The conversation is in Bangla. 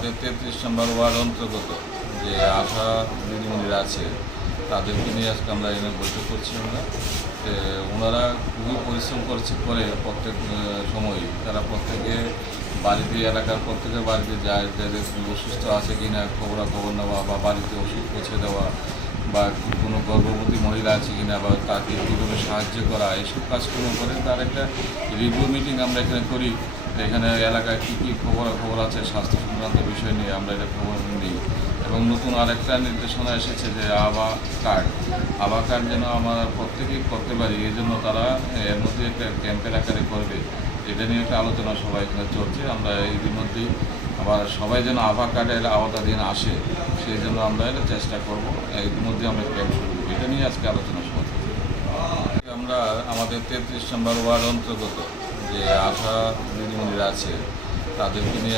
আমাদের 33 নম্বর ওয়ার্ড অন্তর্গত যে আশা দিদিমণিরা আছে তাদেরকে নিয়ে আজকে আমরা এখানে বৈঠক করছি। আমরা ওনারা খুবই পরিশ্রম করে প্রত্যেক সময়ই তারা প্রত্যেকে বাড়িতে এলাকার প্রত্যেকের বাড়িতে যায়, যাদের অসুস্থ আছে কি না খবরাখবর নেওয়া বা বাড়িতে ওষুধ পৌঁছে দেওয়া বা কোনো গর্ভবতী মহিলা আছে কিনা বা তাকে কীভাবে সাহায্য করা, এইসব কাজকর্ম করে তার একটা রিভিউ মিটিং আমরা এখানে করি। এখানে এলাকায় কী কী খবর আছে স্বাস্থ্য সংক্রান্ত বিষয় নিয়ে আমরা এটা খবর নিই। এবং নতুন আরেকটা নির্দেশনা এসেছে যে আভা কার্ড যেন আমরা প্রত্যেকেই করতে পারি, এই জন্য তারা এর মধ্যে একটা ক্যাম্পের আকারে করবে। এটা নিয়ে একটা আলোচনা সবাই এখানে চলছে। আমরা এর মধ্যেই আবার সবাই যেন আভা কার্ডের আওতাধীন আসে, সেই জন্য আমরা এটা চেষ্টা করব। এর মধ্যে আমরা ক্যাম্প শুরু করবো, এটা নিয়ে আজকে আলোচনা সভা। আমরা আমাদের 33 নম্বর ওয়ার্ড অন্তর্গত যে আশা দিদিমণিরা আছে তাদেরকে নিয়ে